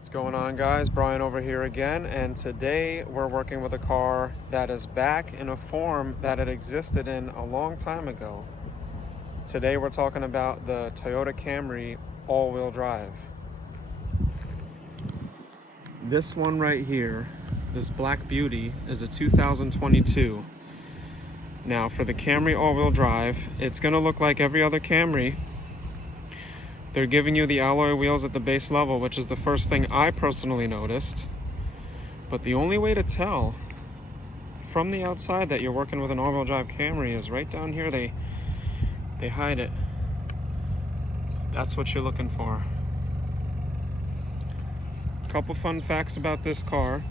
What's going on, guys? Brian over here again, and today we're working with a car that is back in a form that it existed in a long time ago. Today we're talking about the Toyota Camry all-wheel drive. This one right here, this black beauty, is a 2022. Now for the Camry all-wheel drive, it's going to look like every other Camry. They're giving you the alloy wheels at the base level, which is the first thing I personally noticed. But the only way to tell from the outside that you're working with an all-wheel drive Camry is right down here. They hide it. That's what you're looking for. A couple fun facts about this car.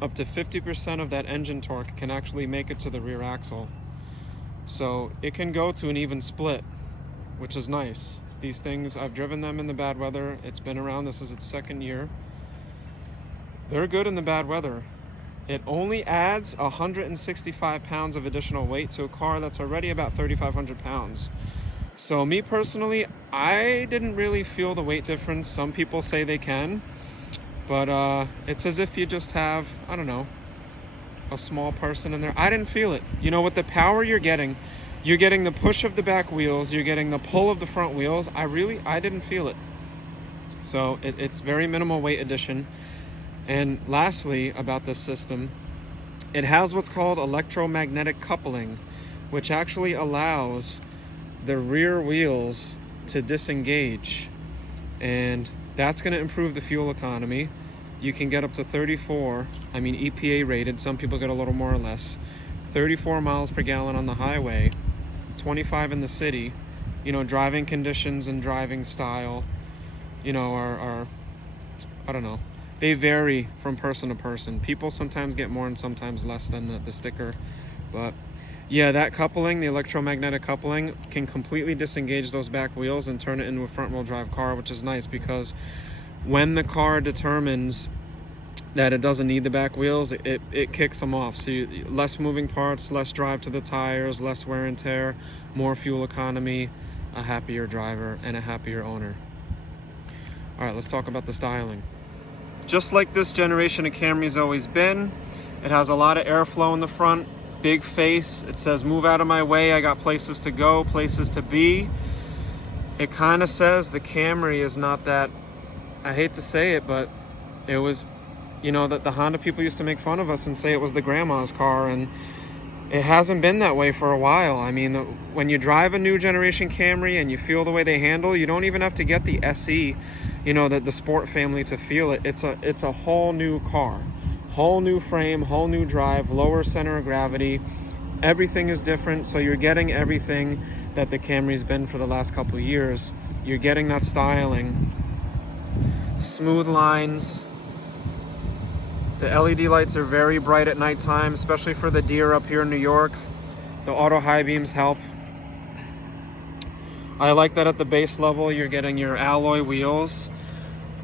Up to 50% of that engine torque can actually make it to the rear axle. So it can go to an even split, which is nice. These things, I've driven them in the bad weather. It's been around, this is its second year. They're good in the bad weather. It only adds 165 pounds of additional weight to a car that's already about 3,500 pounds. So me personally, I didn't really feel the weight difference. Some people say they can, but it's as if you just have, I don't know, a small person in there. I didn't feel it. You know, with the power you're getting the push of the back wheels, you're getting the pull of the front wheels. I didn't feel it. So it's very minimal weight addition. And lastly, about this system, it has what's called electromagnetic coupling, which actually allows the rear wheels to disengage. And that's going to improve the fuel economy. You can get up to 34, EPA rated, some people get a little more or less, 34 miles per gallon on the highway, 25 in the city. You know, driving conditions and driving style, you know, are I don't know, they vary from person to person. People sometimes get more and sometimes less than the sticker. But yeah, that coupling, the electromagnetic coupling, can completely disengage those back wheels and turn it into a front wheel drive car, which is nice because when the car determines that it doesn't need the back wheels, it kicks them off. So less moving parts, less drive to the tires, less wear and tear, more fuel economy, a happier driver, and a happier owner. All right, let's talk about the styling. Just like this generation of Camry's always been, it has a lot of airflow in the front, big face. It says, "Move out of my way, I got places to go, places to be." It kind of says the Camry is not that, I hate to say it, but it was, you know, that the Honda people used to make fun of us and say it was the grandma's car, and it hasn't been that way for a while. I mean, when you drive a new generation Camry and you feel the way they handle, you don't even have to get the SE, you know, the sport family to feel it. It's a whole new car, whole new frame, whole new drive, lower center of gravity. Everything is different, so you're getting everything that the Camry's been for the last couple of years. You're getting that styling, smooth lines. The LED lights are very bright at nighttime, especially for the deer up here in New York. The auto high beams help. I like that at the base level you're getting your alloy wheels.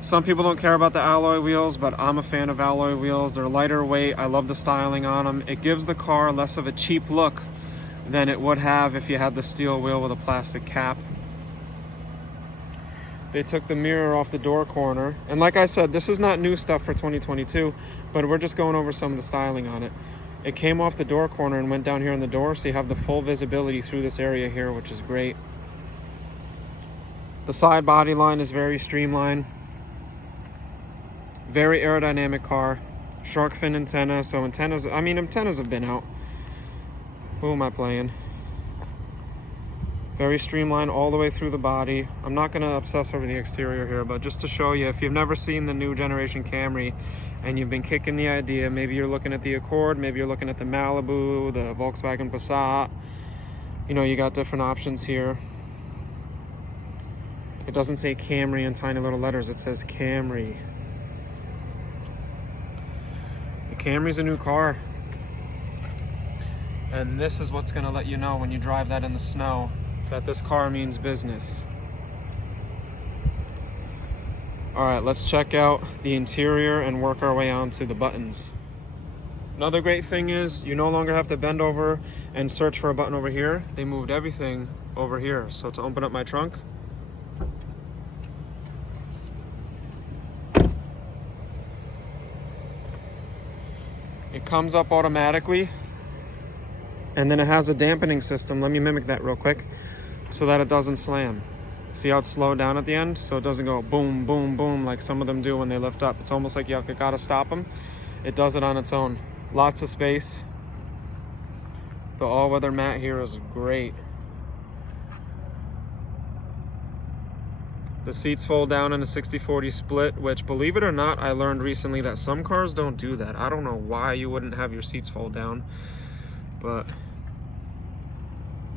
Some people don't care about the alloy wheels, but I'm a fan of alloy wheels. They're lighter weight. I love the styling on them. It gives the car less of a cheap look than it would have if you had the steel wheel with a plastic cap. They took the mirror off the door corner. And like I said, this is not new stuff for 2022, but we're just going over some of the styling on it. It came off the door corner and went down here on the door, so you have the full visibility through this area here, which is great. The side body line is very streamlined. Very aerodynamic car. Shark fin antenna, so antennas have been out. Who am I playing? Very streamlined all the way through the body. I'm not going to obsess over the exterior here, but just to show you, if you've never seen the new generation Camry and you've been kicking the idea, maybe you're looking at the Accord, maybe you're looking at the Malibu, the Volkswagen Passat, you know, you got different options here. It doesn't say Camry in tiny little letters, it says Camry. The Camry's a new car. And this is what's going to let you know when you drive that in the snow that this car means business. All right, let's check out the interior and work our way onto the buttons. Another great thing is you no longer have to bend over and search for a button over here. They moved everything over here. So to open up my trunk, It comes up automatically, and then it has a dampening system. Let me mimic that real quick so that it doesn't slam. See how it's slowed down at the end? So it doesn't go boom, boom, boom like some of them do when they lift up. It's almost like you gotta stop them. It does it on its own. Lots of space. The all-weather mat here is great. The seats fold down in a 60-40 split, which, believe it or not, I learned recently that some cars don't do that. I don't know why you wouldn't have your seats fold down, but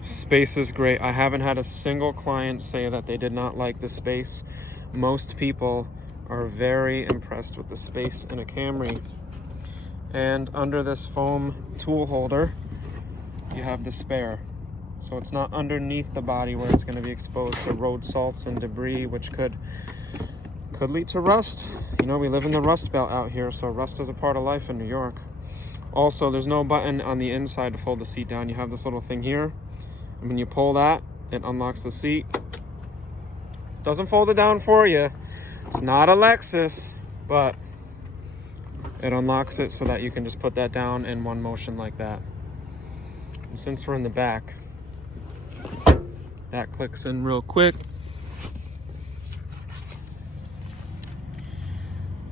space is great. I haven't had a single client say that they did not like the space. Most people are very impressed with the space in a Camry. And under this foam tool holder, you have the spare. So it's not underneath the body where it's going to be exposed to road salts and debris, which could lead to rust. You know, we live in the rust belt out here, so rust is a part of life in New York. Also, there's no button on the inside to fold the seat down. You have this little thing here, and when you pull that, it unlocks the seat. Doesn't fold it down for you. It's not a Lexus, but it unlocks it so that you can just put that down in one motion like that. And since we're in the back, that clicks in real quick.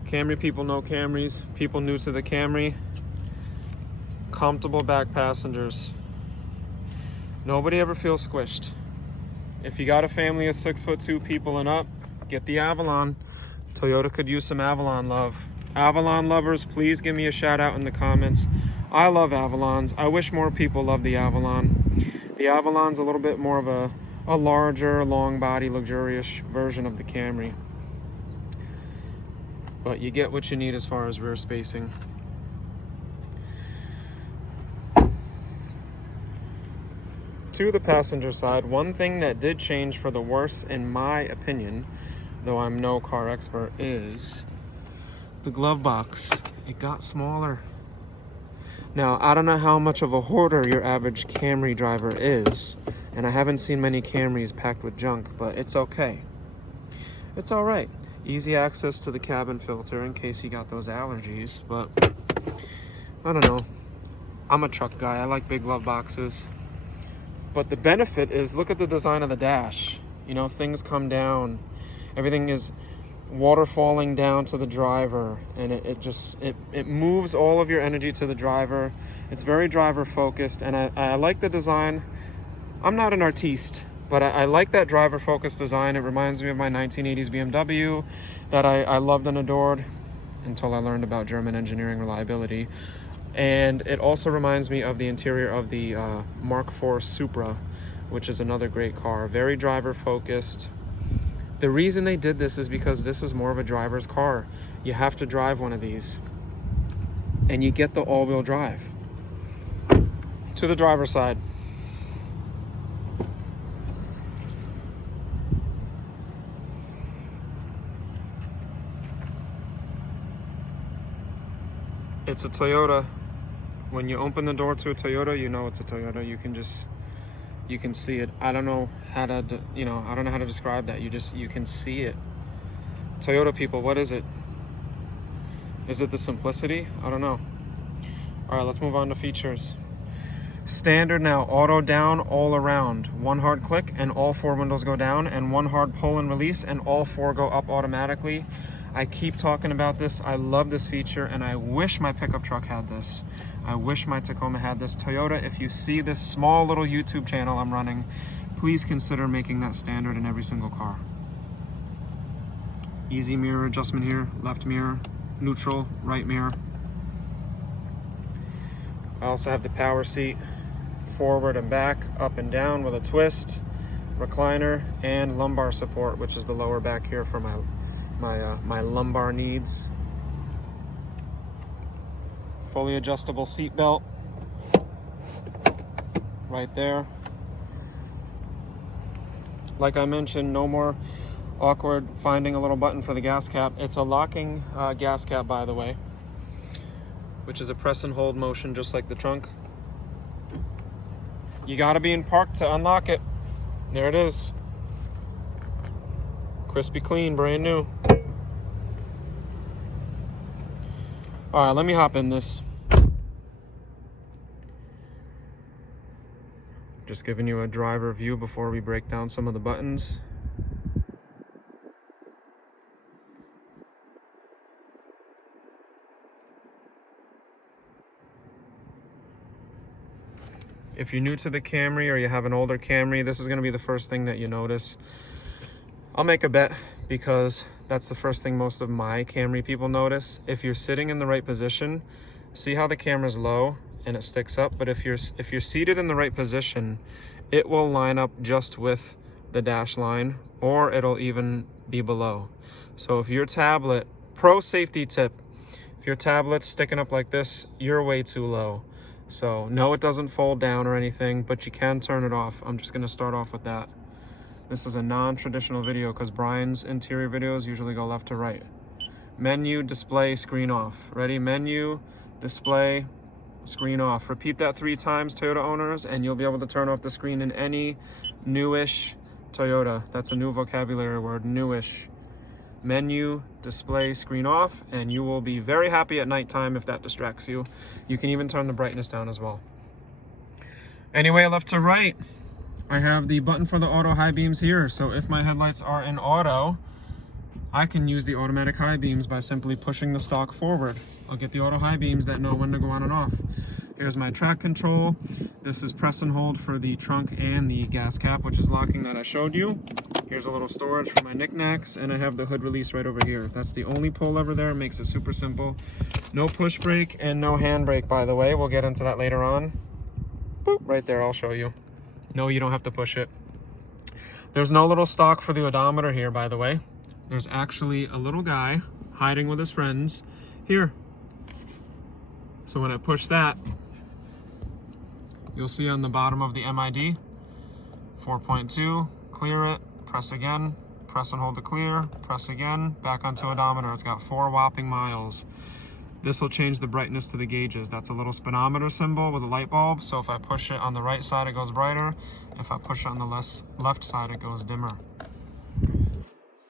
Camry people know Camrys. People new to the Camry. Comfortable back passengers. Nobody ever feels squished. If you got a family of 6'2" people and up, get the Avalon. Toyota could use some Avalon love. Avalon lovers, please give me a shout out in the comments. I love Avalons. I wish more people love the Avalon. The Avalon's a little bit more of a larger, long body, luxurious version of the Camry. But you get what you need as far as rear spacing. To the passenger side, one thing that did change for the worse, in my opinion, though I'm no car expert, is the glove box. It got smaller. Now, I don't know how much of a hoarder your average Camry driver is, and I haven't seen many Camrys packed with junk, but it's okay. It's all right. Easy access to the cabin filter in case you got those allergies, but I don't know. I'm a truck guy. I like big glove boxes. But the benefit is, look at the design of the dash. You know, things come down. Everything is water falling down to the driver, and it moves all of your energy to the driver. It's very driver focused, and I like the design. I'm not an artiste, but I like that driver focused design. It reminds me of my 1980s BMW that I loved and adored until I learned about German engineering reliability. And it also reminds me of the interior of the Mark IV Supra, which is another great car. Very driver focused. The reason they did this is because this is more of a driver's car. You have to drive one of these, and you get the all-wheel drive. To the driver's side. It's a Toyota. When you open the door to a Toyota, you know it's a Toyota. You can see it. I don't know how to, I don't know how to describe that. You can see it. Toyota people, what is it? Is it the simplicity? I don't know. All right, let's move on to features. Standard now, auto down all around. One hard click and all four windows go down, and one hard pull and release and all four go up automatically. I keep talking about this. I love this feature, and I wish my pickup truck had this. I wish my Tacoma had this. Toyota, if you see this small little YouTube channel I'm running, please consider making that standard in every single car. Easy mirror adjustment here, left mirror, neutral, right mirror. I also have the power seat, forward and back, up and down with a twist, recliner, and lumbar support, which is the lower back here for my lumbar needs. Fully adjustable seat belt right there. Like I mentioned, no more awkward finding a little button for the gas cap. It's a locking gas cap, by the way, which is a press and hold motion just like the trunk. You gotta be in park to unlock it. There it is. Crispy clean, brand new. All right, let me hop in this. Just giving you a driver view before we break down some of the buttons. If you're new to the Camry or you have an older Camry, this is going to be the first thing that you notice. I'll make a bet because that's the first thing most of my Camry people notice. If you're sitting in the right position, see how the camera's low and it sticks up, but if you're seated in the right position, it will line up just with the dash line, or it'll even be below. So if your tablet, pro safety tip, if your tablet's sticking up like this, you're way too low. So no, it doesn't fold down or anything, but you can turn it off. I'm just gonna start off with that. This is a non-traditional video because Brian's interior videos usually go left to right. Menu, display, screen off. Ready? Menu, display, screen off. Repeat that 3 times, Toyota owners, and you'll be able to turn off the screen in any newish Toyota. That's a new vocabulary word, newish. Menu, display, screen off, and you will be very happy at nighttime if that distracts you. You can even turn the brightness down as well. Anyway, left to right, I have the button for the auto high beams here. So if my headlights are in auto, I can use the automatic high beams by simply pushing the stalk forward. I'll get the auto high beams that know when to go on and off. Here's my track control. This is press and hold for the trunk and the gas cap, which is locking that I showed you. Here's a little storage for my knickknacks, and I have the hood release right over here. That's the only pull lever there, makes it super simple. No push brake and no hand brake, by the way. We'll get into that later on. Boop, right there, I'll show you. No, you don't have to push it. There's no little stalk for the odometer here, by the way. There's actually a little guy hiding with his friends here. So when I push that, you'll see on the bottom of the MID, 4.2, clear it, press again, press and hold to clear, press again, back onto odometer. It's got 4 whopping miles. This will change the brightness to the gauges. That's a little speedometer symbol with a light bulb. So if I push it on the right side, it goes brighter. If I push it on the left side, it goes dimmer.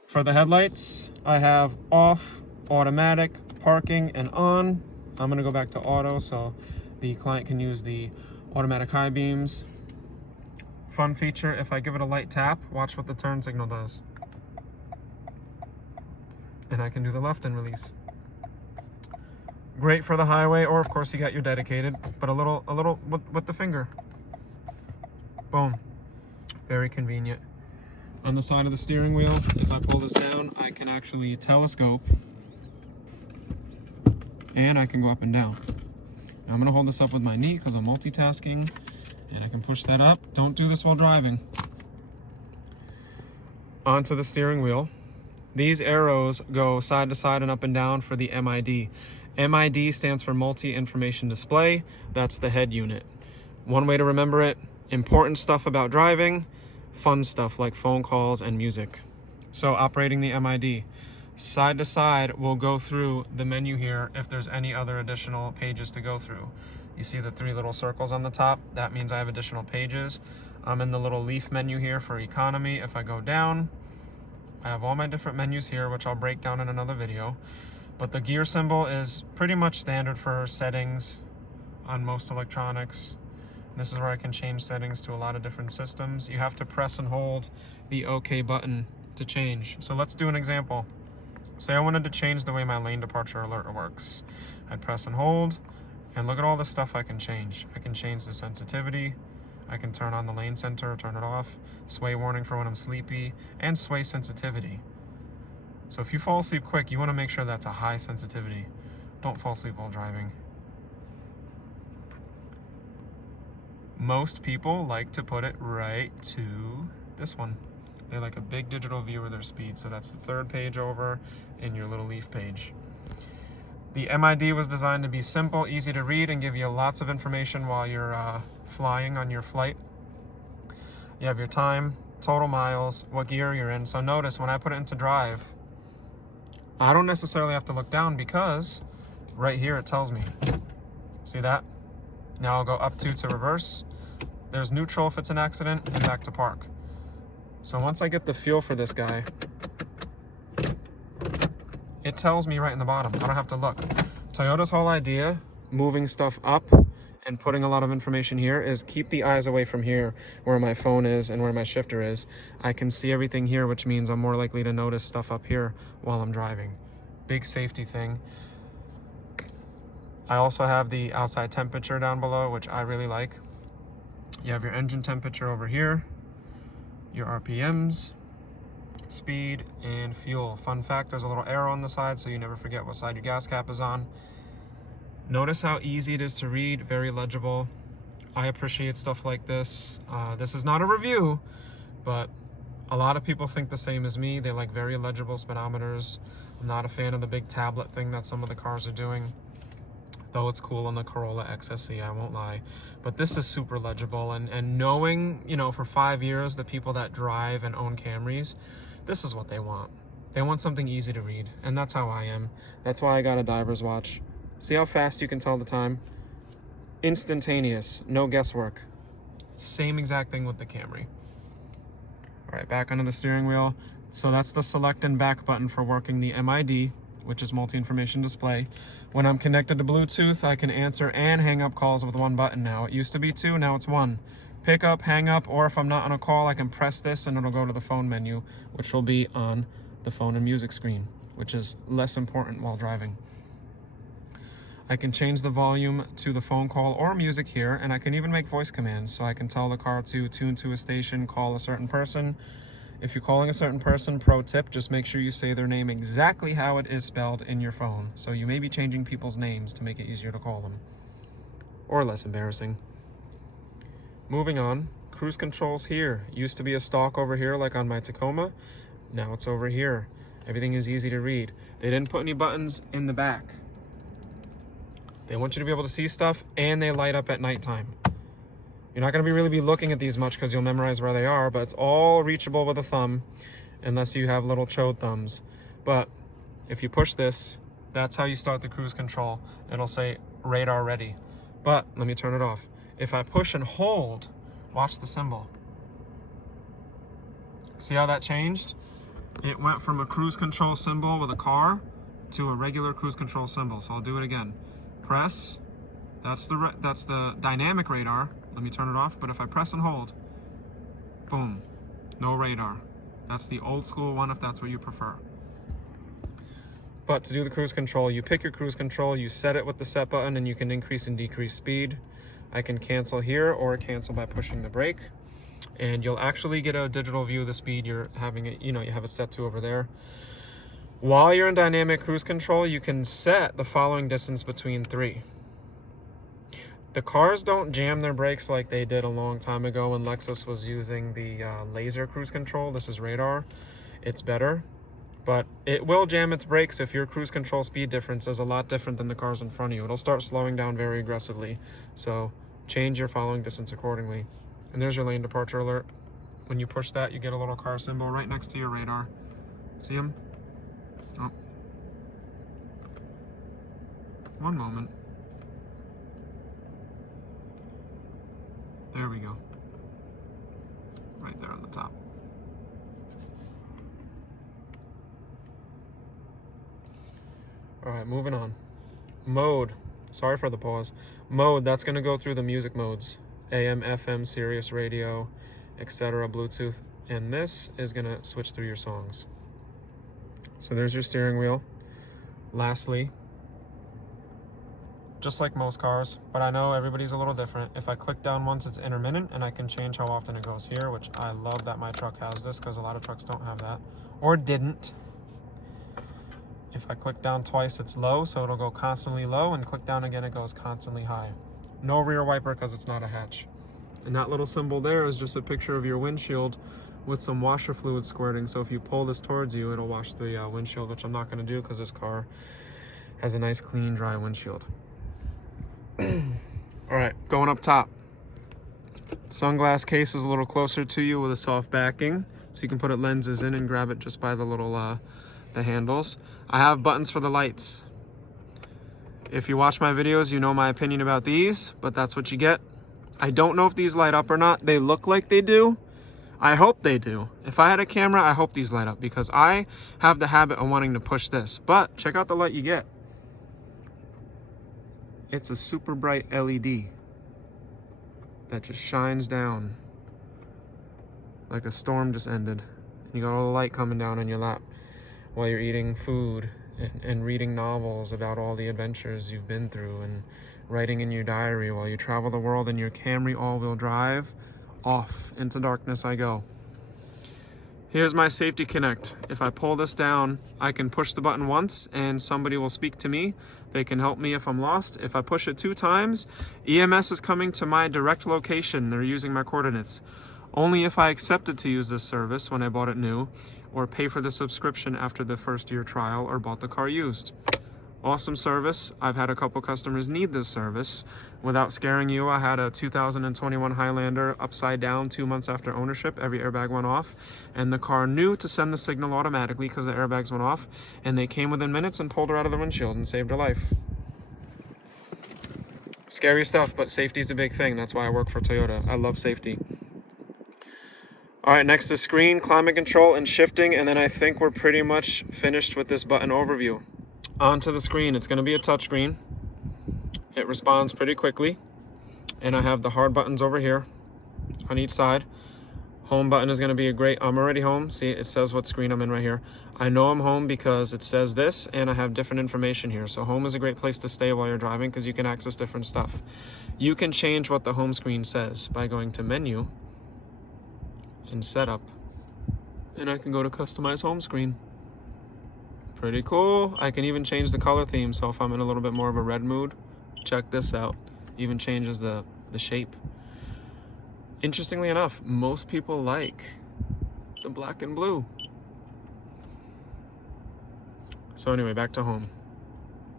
For the headlights, I have off, automatic, parking, and on. I'm gonna go back to auto so the client can use the automatic high beams. Fun feature, if I give it a light tap, watch what the turn signal does. And I can do the left and release. Great for the highway, or of course you got your dedicated, but a little with the finger. Boom. Very convenient. On the side of the steering wheel, if I pull this down, I can actually telescope and I can go up and down. Now I'm gonna hold this up with my knee because I'm multitasking, and I can push that up. Don't do this while driving. Onto the steering wheel. These arrows go side to side and up and down for the MID. MID stands for multi-information display. That's the head unit. One way to remember it, important stuff about driving, fun stuff like phone calls and music. So operating the MID. Side to side, we'll go through the menu here if there's any other additional pages to go through. You see the 3 little circles on the top? That means I have additional pages. I'm in the little leaf menu here for economy. If I go down, I have all my different menus here, which I'll break down in another video. But the gear symbol is pretty much standard for settings on most electronics. This is where I can change settings to a lot of different systems. You have to press and hold the OK button to change. So let's do an example. Say I wanted to change the way my lane departure alert works. I'd press and hold, and look at all the stuff I can change. I can change the sensitivity. I can turn on the lane center or turn it off. Sway warning for when I'm sleepy, and sway sensitivity. So if you fall asleep quick, you want to make sure that's a high sensitivity. Don't fall asleep while driving. Most people like to put it right to this one. They like a big digital view of their speed. So that's the 3rd page over in your little leaf page. The MID was designed to be simple, easy to read, and give you lots of information while you're flying on your flight. You have your time, total miles, what gear you're in. So notice when I put it into drive, I don't necessarily have to look down because right here it tells me. See that? Now I'll go up 2 to reverse. There's neutral if it's an accident, and back to park. So once I get the feel for this guy, it tells me right in the bottom. I don't have to look. Toyota's whole idea, moving stuff up and putting a lot of information here is keep the eyes away from here where my phone is and where my shifter is. I can see everything here, which means I'm more likely to notice stuff up here while I'm driving. Big safety thing. I also have the outside temperature down below, which I really like. You have your engine temperature over here, your RPMs, speed, and fuel. Fun fact, there's a little arrow on the side so you never forget what side your gas cap is on. Notice how easy it is to read, very legible. I appreciate stuff like this. This is not a review, but a lot of people think the same as me. They like very legible speedometers. I'm not a fan of the big tablet thing that some of the cars are doing, though it's cool on the Corolla XSE, I won't lie. But this is super legible, and knowing, you know, for 5 years, the people that drive and own Camrys, this is what they want. They want something easy to read, and that's how I am. That's why I got a diver's watch. See how fast you can tell the time? Instantaneous, no guesswork. Same exact thing with the Camry. All right, back onto the steering wheel. So that's the select and back button for working the MID, which is multi-information display. When I'm connected to Bluetooth, I can answer and hang up calls with one button now. It used to be two, now it's one. Pick up, hang up, or if I'm not on a call, I can press this and it'll go to the phone menu, which will be on the phone and music screen, which is less important while driving. I can change the volume to the phone call or music here, and I can even make voice commands. So I can tell the car to tune to a station, call a certain person. If you're calling a certain person, pro tip, just make sure you say their name exactly how it is spelled in your phone. So you may be changing people's names to make it easier to call them, or less embarrassing. Moving on, cruise controls here. Used to be a stalk over here like on my Tacoma. Now it's over here. Everything is easy to read. They didn't put any buttons in the back. They want you to be able to see stuff, and they light up at nighttime. You're not going to really be looking at these much because you'll memorize where they are, but it's all reachable with a thumb unless you have little chode thumbs. But if you push this, that's how you start the cruise control. It'll say radar ready. But let me turn it off. If I push and hold, watch the symbol. See how that changed? It went from a cruise control symbol with a car to a regular cruise control symbol. So I'll do it again. Press, that's the dynamic radar. Let me turn it off, but if I press and hold, boom, no radar. That's the old school one if that's what you prefer. But to do the cruise control, you pick your cruise control, you set it with the set button, and you can increase and decrease speed. I can cancel here or cancel by pushing the brake, and you'll actually get a digital view of the speed you're having it, you have it set to over there. While you're in dynamic cruise control, you can set the following distance between 3. The cars don't jam their brakes like they did a long time ago when Lexus was using the laser cruise control. This is radar. It's better, but it will jam its brakes if your cruise control speed difference is a lot different than the cars in front of you. It'll start slowing down very aggressively. So change your following distance accordingly. And there's your lane departure alert. When you push that, you get a little car symbol right next to your radar. See them? Oh. One moment. There we go. Right there on the top. All right, moving on. Mode. Sorry for the pause. Mode, that's going to go through the music modes. AM, FM, Sirius radio, etc., Bluetooth. And this is going to switch through your songs. So there's your steering wheel. Lastly, just like most cars, but I know everybody's a little different. If I click down once, it's intermittent, and I can change how often it goes here, which I love that my truck has this because a lot of trucks don't have that, or didn't. If I click down twice, it's low, so it'll go constantly low, and click down again, it goes constantly high. No rear wiper because it's not a hatch. And that little symbol there is just a picture of your windshield with some washer fluid squirting, so if you pull this towards you, it'll wash the windshield, which I'm not going to do because this car has a nice, clean, dry windshield. All right, going up top. Sunglass case is a little closer to you with a soft backing, so you can put lenses in and grab it just by the little the handles. I have buttons for the lights. If you watch my videos, you know my opinion about these, but that's what you get. I don't know if these light up or not. They look like they do. I hope they do. If I had a camera, I hope these light up because I have the habit of wanting to push this. But check out the light you get. It's a super bright LED. that just shines down like a storm just ended. You got all the light coming down on your lap while you're eating food and reading novels about all the adventures you've been through and writing in your diary while you travel the world in your Camry all-wheel drive. Off into darkness I go. Here's my safety connect. If I pull this down, I can push the button once and somebody will speak to me. They can help me if I'm lost. If I push it 2 times, EMS is coming to my direct location. They're using my coordinates. Only if I accepted to use this service when I bought it new, or pay for the subscription after the first year trial, or bought the car used. Awesome service. I've had a couple customers need this service. Without scaring you, I had a 2021 Highlander upside down 2 months after ownership. Every airbag went off, and the car knew to send the signal automatically because the airbags went off, and they came within minutes and pulled her out of the windshield and saved her life. Scary stuff, but safety's a big thing. That's why I work for Toyota. I love safety. All right, next is screen, climate control, and shifting, and then I think we're pretty much finished with this button overview. Onto the screen. It's going to be a touch screen. It responds pretty quickly, and I have the hard buttons over here on each side. Home button is going to be a great. I'm already home. See, it says what screen I'm in right here. I know I'm home because it says this, and I have different information here. So home is a great place to stay while you're driving because you can access different stuff. You can change what the home screen says by going to menu and setup, and I can go to customize home screen. Pretty cool. I can even change the color theme, so if I'm in a little bit more of a red mood, check this out. Even changes the shape. Interestingly enough, most people like the black and blue. So anyway, back to home.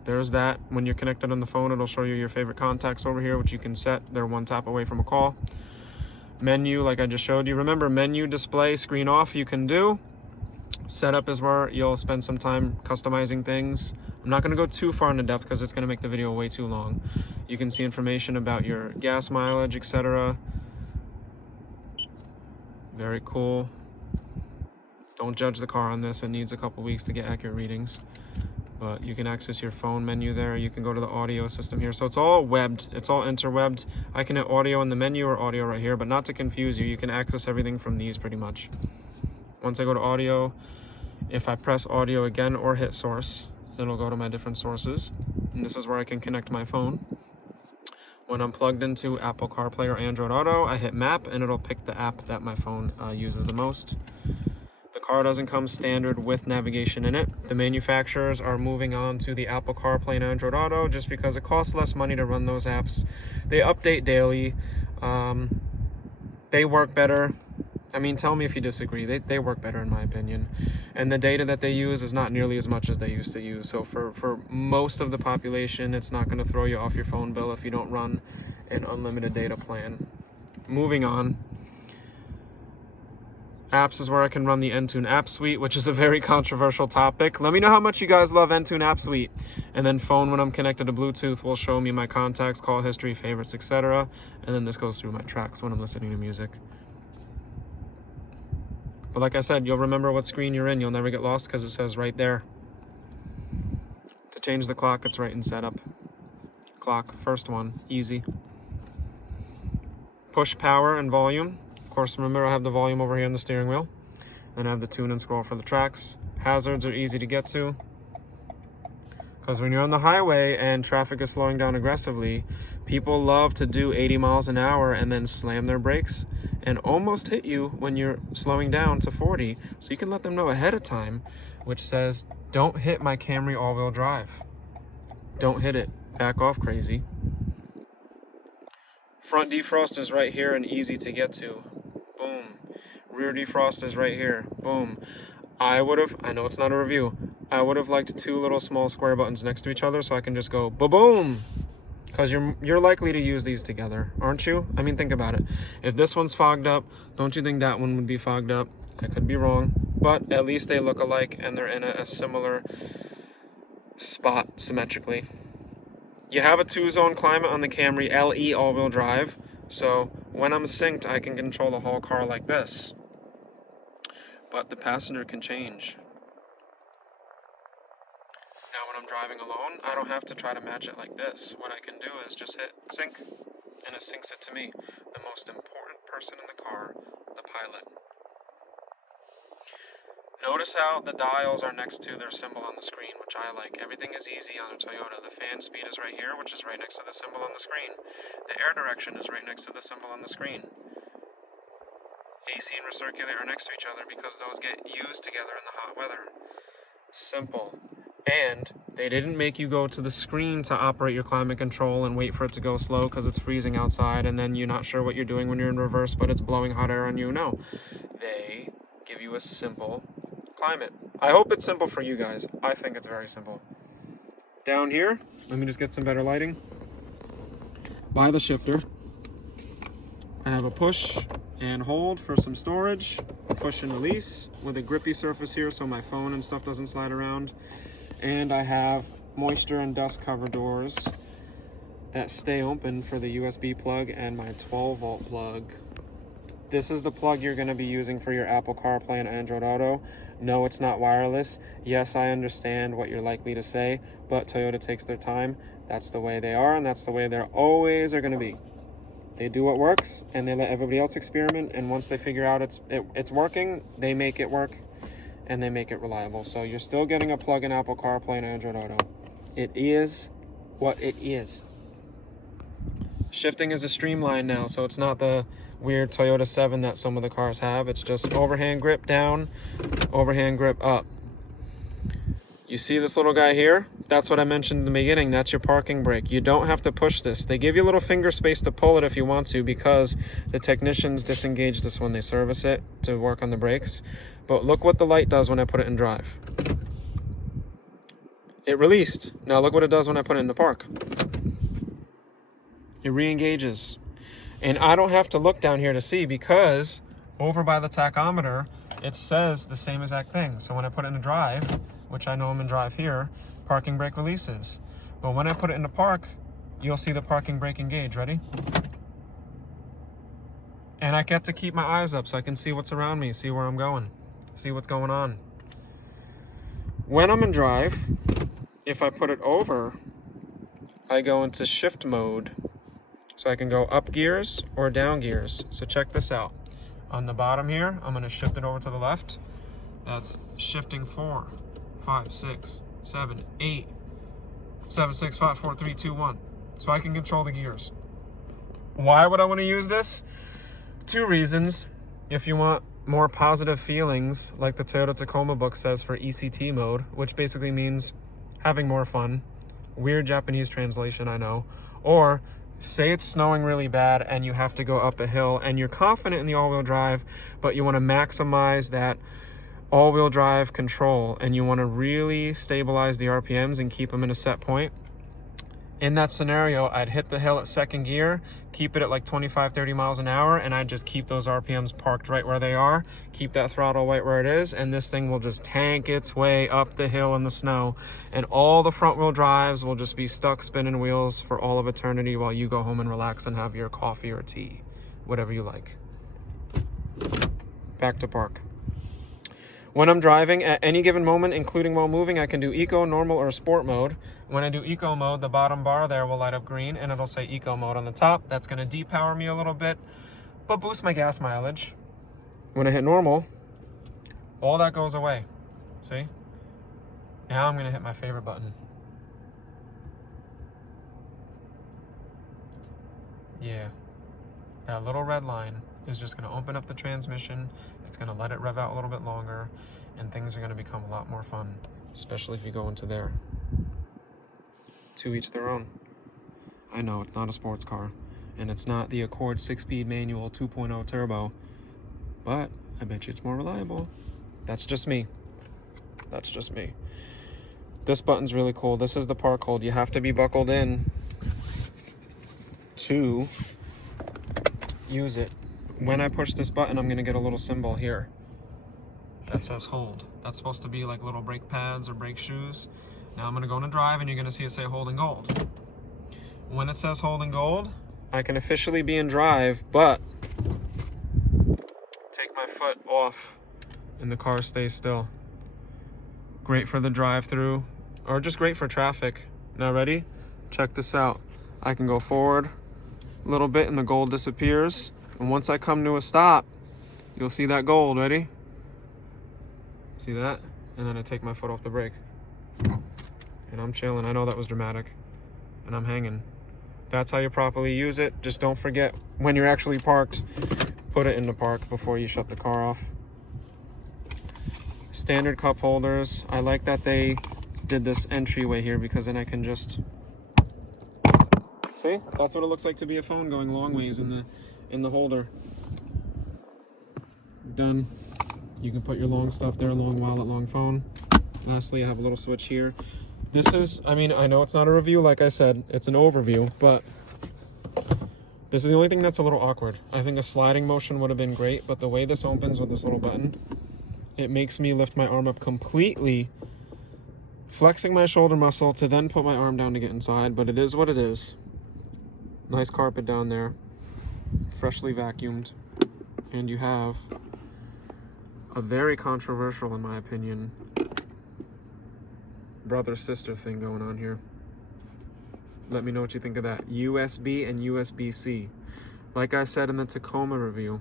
There's that. When you're connected on the phone, it'll show you your favorite contacts over here, which you can set. They're 1 tap away from a call. Menu, like I just showed you. Remember, menu, display, screen off, you can do. Setup is where you'll spend some time customizing things. I'm not going to go too far into depth because it's going to make the video way too long. You can see information about your gas mileage, etc. Very cool. Don't judge the car on this. It needs a couple weeks to get accurate readings. But you can access your phone menu there. You can go to the audio system here. So it's all webbed. It's all interwebbed. I can hit audio in the menu or audio right here, but not to confuse you, you can access everything from these pretty much. Once I go to audio, if I press audio again or hit source, it'll go to my different sources. And this is where I can connect my phone. When I'm plugged into Apple CarPlay or Android Auto, I hit map and it'll pick the app that my phone uses the most. The car doesn't come standard with navigation in it. The manufacturers are moving on to the Apple CarPlay and Android Auto just because it costs less money to run those apps. They update daily. They work better. I mean, tell me if you disagree. They work better in my opinion. And the data that they use is not nearly as much as they used to use. So for most of the population, it's not going to throw you off your phone bill if you don't run an unlimited data plan. Moving on. Apps is where I can run the Entune app suite, which is a very controversial topic. Let me know how much you guys love Entune app suite. And then phone, when I'm connected to Bluetooth, will show me my contacts, call history, favorites, etc. And then this goes through my tracks when I'm listening to music. But like I said, you'll remember what screen you're in. You'll never get lost because it says right there. To change the clock, it's right in setup. Clock, first one, easy. Push power and volume. Of course, remember I have the volume over here on the steering wheel. Then I have the tune and scroll for the tracks. Hazards are easy to get to. Because when you're on the highway and traffic is slowing down aggressively, people love to do 80 miles an hour and then slam their brakes and almost hit you when you're slowing down to 40. So you can let them know ahead of time, which says, don't hit my Camry all-wheel drive. Don't hit it. Back off, crazy. Front defrost is right here and easy to get to. Boom. Rear defrost is right here. Boom. I know it's not a review, I would have liked 2 little small square buttons next to each other so I can just go ba-boom. Because you're likely to use these together, aren't you? I mean, think about it. If this one's fogged up, don't you think that one would be fogged up? I could be wrong, but at least they look alike and they're in a similar spot symmetrically. You have a 2-zone climate on the Camry LE all-wheel drive, so when I'm synced, I can control the whole car like this. But the passenger can change. Now when I'm driving alone, I don't have to try to match it like this. What I can do is just hit sync, and it syncs it to me, the most important person in the car, the pilot. Notice how the dials are next to their symbol on the screen, which I like. Everything is easy on a Toyota. The fan speed is right here, which is right next to the symbol on the screen. The air direction is right next to the symbol on the screen. AC and recirculate are next to each other because those get used together in the hot weather. Simple. And they didn't make you go to the screen to operate your climate control and wait for it to go slow because it's freezing outside and then you're not sure what you're doing when you're in reverse, but it's blowing hot air on you. No. They give you a simple climate. I hope it's simple for you guys. I think it's very simple. Down here, let me just get some better lighting. By the shifter, I have a push and hold for some storage, push and release with a grippy surface here so my phone and stuff doesn't slide around. And I have moisture and dust cover doors that stay open for the USB plug and my 12-volt plug. This is the plug you're going to be using for your Apple CarPlay and Android Auto. No, it's not wireless. Yes, I understand what you're likely to say, but Toyota takes their time. That's the way they are, and that's the way they're always are going to be. They do what works, and they let everybody else experiment, and once they figure out it's working, they make it work, and they make it reliable. So you're still getting a plug-in Apple CarPlay and Android Auto. It is what it is. Shifting is a streamline now, so it's not the weird Toyota 7 that some of the cars have. It's just overhand grip down, overhand grip up. You see this little guy here? That's what I mentioned in the beginning. That's your parking brake. You don't have to push this. They give you a little finger space to pull it if you want to because the technicians disengage this when they service it to work on the brakes. But look what the light does when I put it in drive. It released. Now look what it does when I put it into park. It re-engages. And I don't have to look down here to see because over by the tachometer, it says the same exact thing. So when I put it into drive, which I know I'm in drive here, parking brake releases. But when I put it into park, you'll see the parking brake engage. Ready? And I get to keep my eyes up so I can see what's around me, see where I'm going, see what's going on. When I'm in drive, if I put it over, I go into shift mode. So I can go up gears or down gears. So check this out. On the bottom here, I'm going to shift it over to the left. That's shifting 4, 5, 6, 7, 8, 7, 6, 5, 4, 3, 2, 1. So I can control the gears. Why would I want to use this? 2 reasons. If you want more positive feelings, like the Toyota Tacoma book says for ECT mode, which basically means having more fun. Weird Japanese translation, I know. Or say it's snowing really bad and you have to go up a hill and you're confident in the all-wheel drive, but you want to maximize that all-wheel drive control and you want to really stabilize the RPMs and keep them in a set point. In that scenario, I'd hit the hill at second gear, keep it at like 25, 30 miles an hour, and I'd just keep those RPMs parked right where they are, keep that throttle right where it is, and this thing will just tank its way up the hill in the snow, and all the front-wheel drives will just be stuck spinning wheels for all of eternity while you go home and relax and have your coffee or tea, whatever you like. Back to park. When I'm driving, at any given moment, including while moving, I can do eco, normal, or sport mode. When I do eco mode, the bottom bar there will light up green and it'll say eco mode on the top. That's going to depower me a little bit, but boost my gas mileage. When I hit normal, all that goes away. See? Now I'm going to hit my favorite button. Yeah. That little red line is just going to open up the transmission. It's going to let it rev out a little bit longer, and things are going to become a lot more fun, especially if you go into there. To each their own. I know it's not a sports car, and it's not the Accord 6-speed manual 2.0 turbo, but I bet you it's more reliable. That's just me. That's just me. This button's really cool. This is the park hold. You have to be buckled in to use it. When I push this button, I'm gonna get a little symbol here that says hold. That's supposed to be like little brake pads or brake shoes. Now I'm gonna go into drive and you're gonna see it say hold and gold. When it says hold and gold, I can officially be in drive, but take my foot off and the car stays still. Great for the drive-through, or just great for traffic. Now ready? Check this out. I can go forward a little bit and the gold disappears. And once I come to a stop, you'll see that gold. Ready? See that? And then I take my foot off the brake. And I'm chilling. I know that was dramatic. And I'm hanging. That's how you properly use it. Just don't forget, when you're actually parked, put it in the park before you shut the car off. Standard cup holders. I like that they did this entryway here, because then I can just... See? That's what it looks like to be a phone going long ways in the holder. Done. You can put your long stuff there, long wallet, long phone. Lastly, I have a little switch here. This is, I mean, I know it's not a review, like I said, it's an overview, but this is the only thing that's a little awkward. I think a sliding motion would have been great, but the way this opens with this little button, it makes me lift my arm up completely, flexing my shoulder muscle to then put my arm down to get inside, but it is what it is. Nice carpet down there, freshly vacuumed, and you have a very controversial, in my opinion, brother-sister thing going on here. Let me know what you think of that. USB and USB-C. Like I said in the Tacoma review,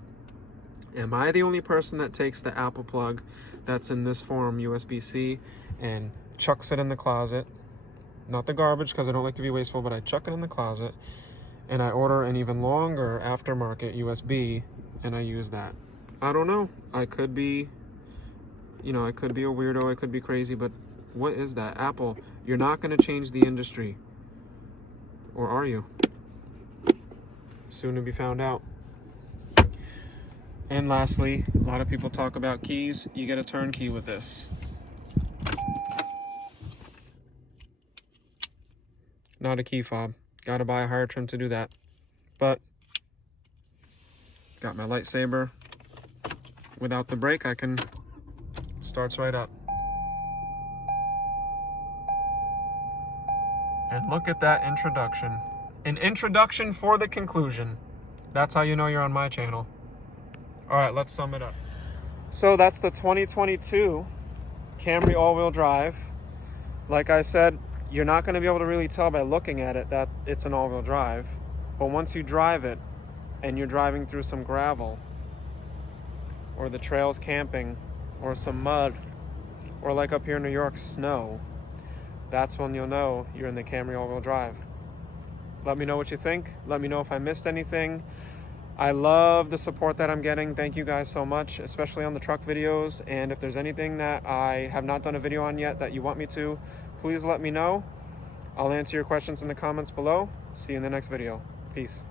am I the only person that takes the Apple plug that's in this form, USB-C, and chucks it in the closet? Not the garbage, because I don't like to be wasteful, but I chuck it in the closet, and I order an even longer aftermarket USB, and I use that. I don't know. I could be, you know, I could be a weirdo, I could be crazy, but what is that? Apple, you're not going to change the industry. Or are you? Soon to be found out. And lastly, a lot of people talk about keys. You get a turnkey with this. Not a key fob. Gotta buy a higher trim to do that. But, got my lightsaber. Without the brake, I can, starts right up. And look at that introduction. An introduction for the conclusion. That's how you know you're on my channel. All right, let's sum it up. So that's the 2022 Camry all-wheel drive. Like I said, you're not going to be able to really tell by looking at it that it's an all-wheel drive. But once you drive it and you're driving through some gravel, or the trails camping, or some mud, or like up here in New York, snow, that's when you'll know you're in the Camry all-wheel drive. Let me know what you think. Let me know if I missed anything. I love the support that I'm getting. Thank you guys so much, especially on the truck videos. And if there's anything that I have not done a video on yet that you want me to, please let me know. I'll answer your questions in the comments below. See you in the next video. Peace.